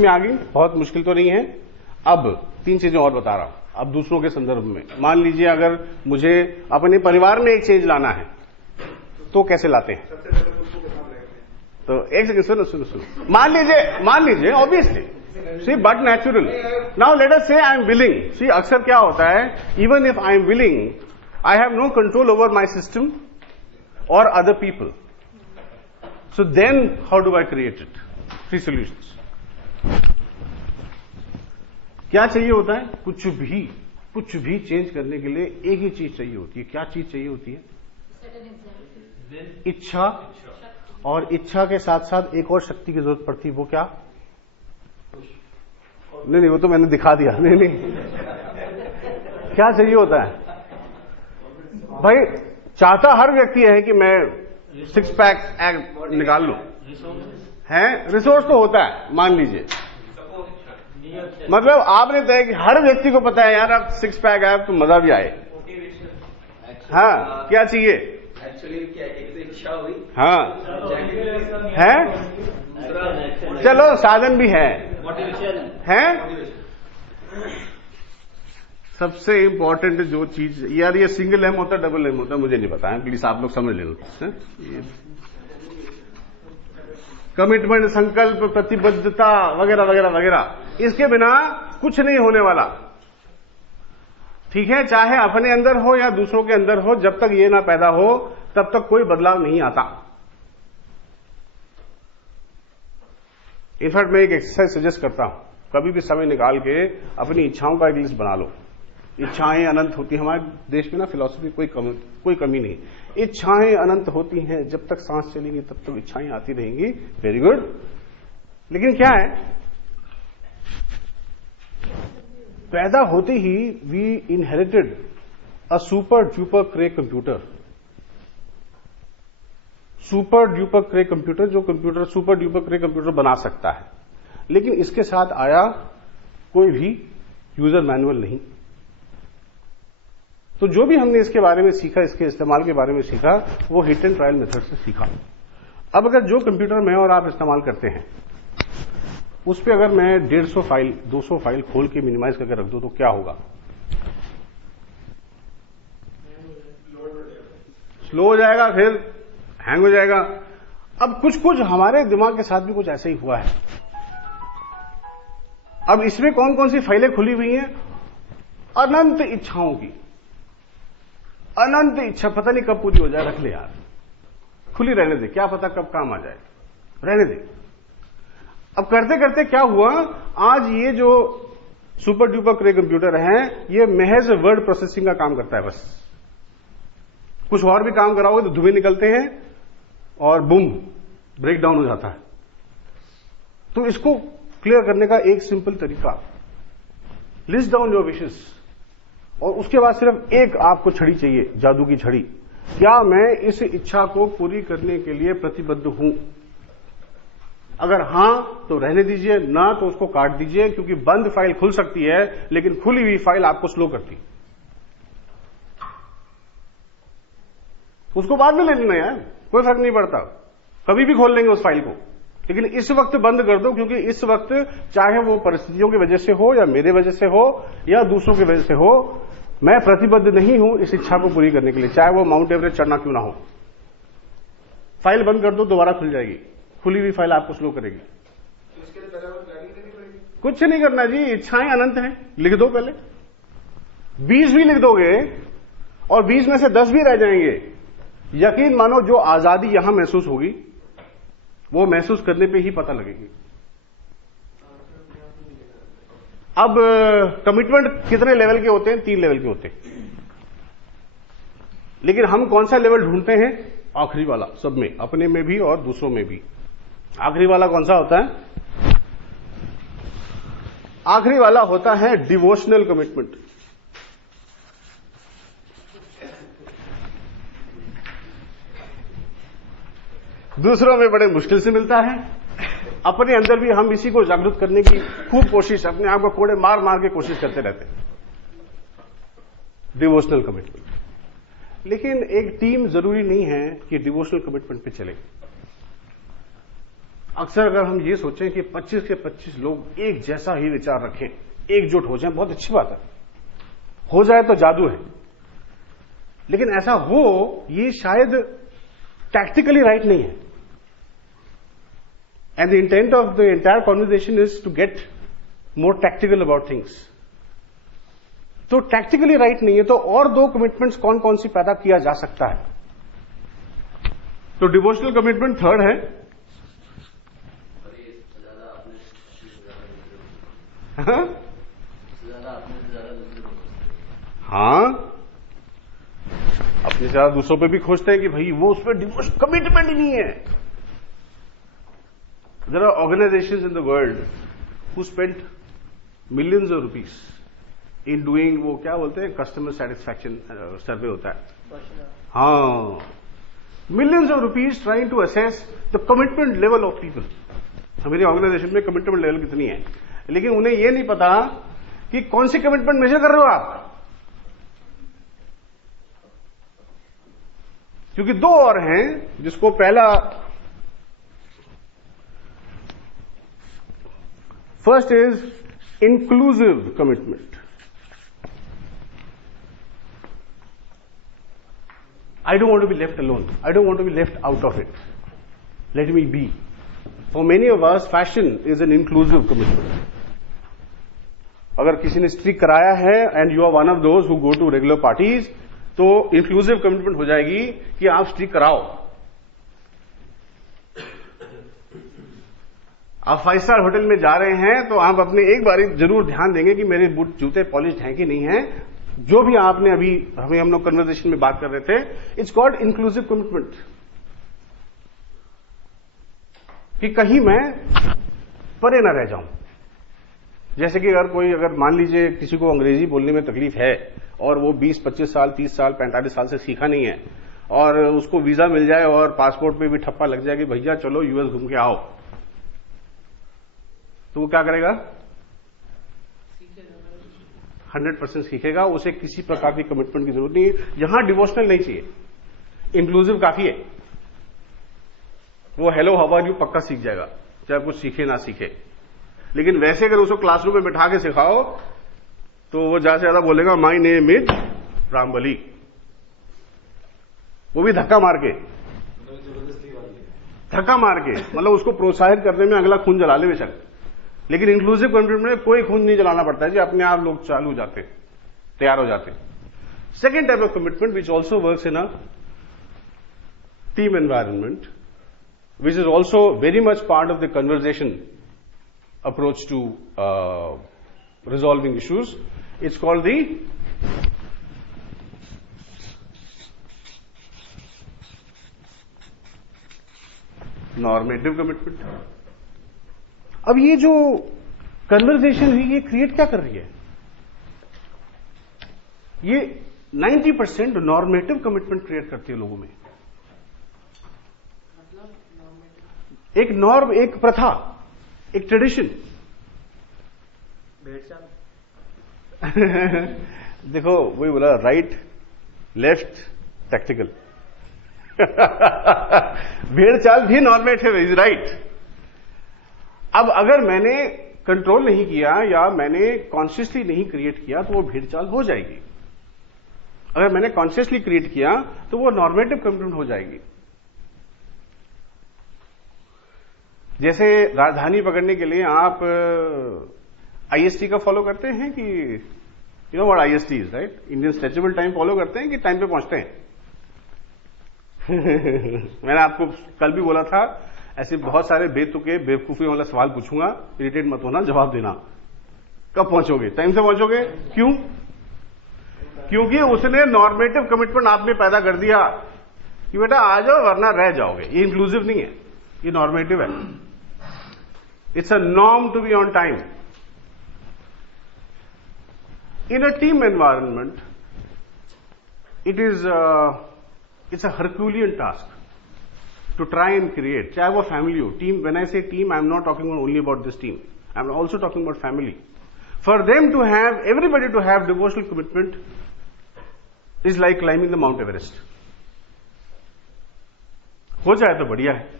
में आ गई, बहुत मुश्किल तो नहीं है। अब 3 चीजें और बता रहा हूं, अब दूसरों के संदर्भ में। मान लीजिए अगर मुझे अपने परिवार में एक चेंज लाना है तो कैसे लाते हैं? तो एक सेकंड, सुनो। मान लीजिए obviously, see but natural. Now let us say I am willing. See अक्सर क्या होता है, even if I am willing, I have no control over my system और other people. So then how do I create it? 3 solutions. क्या चाहिए होता है? कुछ भी चेंज करने के लिए एक ही चीज चाहिए होती है। क्या चीज चाहिए होती है? इच्छा। और इच्छा के साथ साथ एक और शक्ति की जरूरत पड़ती है। वो क्या? नहीं, वो तो मैंने दिखा दिया। नहीं, क्या चाहिए होता है भाई? चाहता हर व्यक्ति है कि मैं 6 पैक निकाल लूं, है? रिसोर्स तो होता है, मान लीजिए। मतलब आपने तय कि हर व्यक्ति को पता है यार अब 6 पैक आए तो मजा भी आए। हाँ, क्या चाहिए? एक्चुअली क्या है, एक तो इच्छा हुई, हाँ है, चलो साधन भी है। सबसे इंपॉर्टेंट जो चीज, यार ये सिंगल एम होता है डबल एम होता है मुझे नहीं पता है, प्लीज आप लोग समझ लेना। कमिटमेंट, संकल्प, प्रतिबद्धता वगैरह वगैरह वगैरह, इसके बिना कुछ नहीं होने वाला। ठीक है, चाहे अपने अंदर हो या दूसरों के अंदर हो, जब तक ये ना पैदा हो तब तक कोई बदलाव नहीं आता। इनफैक्ट मैं एक एक्सरसाइज सजेस्ट करता हूं, कभी भी समय निकाल के अपनी इच्छाओं का एक लिस्ट बना लो। इच्छाएं अनंत होती हैं हमारे देश में ना, फिलॉसफी कोई कमी नहीं। इच्छाएं अनंत होती हैं, जब तक सांस चलेगी तब तक इच्छाएं आती रहेंगी। Very good. लेकिन क्या है, पैदा होते ही we inherited a super duper cray computer. Super duper cray computer, जो computer super duper cray computer बना सकता है, लेकिन इसके साथ आया कोई भी यूजर मैनुअल नहीं। तो जो भी हमने इसके बारे में सीखा, इसके इस्तेमाल के बारे में सीखा, वो हिट एंड ट्रायल मेथड से सीखा। अब अगर जो कंप्यूटर मैं और आप इस्तेमाल करते हैं उस पर अगर मैं 150 फाइल 200 फाइल खोल के मिनिमाइज करके रख दो तो क्या होगा? स्लो हो जाएगा, फिर हैंग हो जाएगा। अब कुछ हमारे दिमाग के साथ भी कुछ ऐसा ही हुआ है। अब इसमें कौन कौन सी फाइलें खुली हुई हैं? अनंत इच्छाओं की, अनंत इच्छा, पता नहीं कब पूरी हो जाए, रख ले यार, खुली रहने दे, क्या पता कब काम आ जाए, रहने दे। अब करते करते क्या हुआ, आज ये जो सुपर ड्यूपर क्रे कंप्यूटर है, ये महज वर्ड प्रोसेसिंग का काम करता है बस। कुछ और भी काम कराओगे तो धुएं निकलते हैं और बूम, ब्रेक डाउन हो जाता है। तो इसको क्लियर करने का एक सिंपल तरीका, लिस्ट डाउन योर विशेस, और उसके बाद सिर्फ एक आपको छड़ी चाहिए, जादू की छड़ी। क्या मैं इस इच्छा को पूरी करने के लिए प्रतिबद्ध हूं? अगर हां तो रहने दीजिए, ना तो उसको काट दीजिए, क्योंकि बंद फाइल खुल सकती है लेकिन खुली हुई फाइल आपको स्लो करती है। उसको बाद में ले लेना यार, कोई फर्क नहीं पड़ता, कभी भी खोल लेंगे उस फाइल को, लेकिन इस वक्त बंद कर दो, क्योंकि इस वक्त चाहे वो परिस्थितियों की वजह से हो या मेरे वजह से हो या दूसरों की वजह से हो, मैं प्रतिबद्ध नहीं हूं इस इच्छा को पूरी करने के लिए, चाहे वो माउंट एवरेस्ट चढ़ना क्यों ना हो। फाइल बंद कर दो, दोबारा खुल जाएगी, खुली हुई फाइल आपको स्लो करेगी। कुछ नहीं करना जी, इच्छाएं अनंत हैं, लिख दो पहले। 20 भी लिख दोगे और 20 में से 10 भी रह जाएंगे, यकीन मानो जो आजादी यहां महसूस होगी वो महसूस करने पे ही पता लगेगी। अब कमिटमेंट कितने लेवल के होते हैं? 3 लेवल के होते हैं, लेकिन हम कौन सा लेवल ढूंढते हैं? आखिरी वाला, सब में, अपने में भी और दूसरों में भी। आखिरी वाला कौन सा होता है? आखिरी वाला होता है डिवोशनल कमिटमेंट। दूसरों में बड़े मुश्किल से मिलता है, अपने अंदर भी हम इसी को जागरूक करने की खूब कोशिश, अपने आप को कोड़े मार मार के कोशिश करते रहते हैं, डिवोशनल कमिटमेंट। लेकिन एक टीम जरूरी नहीं है कि डिवोशनल कमिटमेंट पे चले। अक्सर अगर हम ये सोचें कि 25 के 25 लोग एक जैसा ही विचार रखें, एकजुट हो जाएं, बहुत अच्छी बात है, हो जाए तो जादू है। लेकिन ऐसा हो, ये शायद टैक्टिकली राइट नहीं है। And the intent of the entire conversation is to get more tactical about things. तो टैक्टिकली राइट नहीं है, तो और दो कमिटमेंट्स कौन कौन सी पैदा किया जा सकता है? तो डिवोशनल कमिटमेंट थर्ड है। हाँ, अपने से ज्यादा दूसरों पे भी खोजते हैं कि भाई वो उसमें डिवोशन कमिटमेंट ही नहीं है। There are organisations in the world who spent millions of rupees in doing, वो क्या बोलते हैं, कस्टमर सेटिस्फैक्शन सर्वे होता है। हाँ, millions of rupees trying to assess the commitment level of people. हमारी ऑर्गेनाइजेशन में कमिटमेंट लेवल कितनी है, लेकिन उन्हें यह नहीं पता कि कौन सी कमिटमेंट मेजर कर रहे हो आप। क्योंकि दो और हैं, जिसको पहला, first is inclusive commitment. I don't want to be left alone. I don't want to be left out of it. Let me be. For many of us, fashion is an inclusive commitment. अगर किसी ने streak कराया है and you are one of those who go to regular parties, तो inclusive commitment हो जाएगी कि आप स्ट्रिक कराओ। आप 5 स्टार होटल में जा रहे हैं तो आप अपने एक बारी जरूर ध्यान देंगे कि मेरे बूट जूते पॉलिश्ड हैं कि नहीं हैं। जो भी आपने अभी हम लोग कन्वर्सेशन में बात कर रहे थे, इट्स कॉल्ड इंक्लूसिव कमिटमेंट। कि कहीं मैं परे ना रह जाऊं। जैसे कि अगर मान लीजिए किसी को अंग्रेजी बोलने में तकलीफ है और वो 20, 25 साल, 30 साल, 45 साल से सीखा नहीं है, और उसको वीजा मिल जाए और पासपोर्ट पे भी ठप्पा लग जाए कि भैया चलो यूएस घूम के आओ, तो वो क्या करेगा? 100% सीखेगा। उसे किसी प्रकार की कमिटमेंट की जरूरत नहीं है। यहां डिवोशनल नहीं चाहिए, इंक्लूसिव काफी है। वो हेलो हाउ आर यू पक्का सीख जाएगा, चाहे कुछ सीखे ना सीखे। लेकिन वैसे अगर उसको क्लासरूम में बैठा के सिखाओ तो वो ज्यादा से ज्यादा बोलेगा माई नेम इज रामबली, वो भी धक्का मार के, मतलब उसको प्रोत्साहित करने में अगला खून जला ले बेशक। लेकिन इंक्लूसिव कमिटमेंट में कोई खून नहीं जलाना पड़ता है जी, अपने आप लोग चालू हो जाते, तैयार हो जाते। Second type of commitment which also works in a team environment, which is also very much part of the conversation approach to resolving issues. It's called the normative commitment. अब ये जो conversation है ये create क्या कर रही है? ये 90% normative commitment create करती है लोगों में। एक नॉर्म, एक प्रथा, एक ट्रेडिशन। देखो वही बोला, राइट लेफ्ट टैक्टिकल। भेड़ चाल भी नॉर्मेटिव इज राइट। अब अगर मैंने कंट्रोल नहीं किया या मैंने कॉन्शियसली नहीं क्रिएट किया तो वो भेड़ चाल हो जाएगी। अगर मैंने कॉन्शियसली क्रिएट किया तो वो नॉर्मेटिव कमिटमेंट हो जाएगी। जैसे राजधानी पकड़ने के लिए आप आईएसटी का फॉलो करते हैं कि you know what IST is, right? Indian stretchable time follow करते हैं कि टाइम पे पहुंचते हैं? मैंने आपको कल भी बोला था, ऐसे बहुत सारे बेतुके बेवकूफियों वाला सवाल पूछूंगा, इरिटेट मत होना, जवाब देना। कब पहुंचोगे? टाइम से पहुंचोगे। क्यों? क्योंकि उसने नॉर्मेटिव कमिटमेंट आप में पैदा कर दिया कि बेटा आ जाओ वरना रह जाओगे। ये इंक्लूसिव नहीं है, ये नॉर्मेटिव है। It's a norm to be on time. In a team environment, it's a Herculean task to try and create. चाहे वो family हो, team. When I say team, I'm not talking only about this team. I'm also talking about family. For them to have, everybody to have devotional commitment is like climbing the Mount Everest. हो जाए तो बढ़िया है।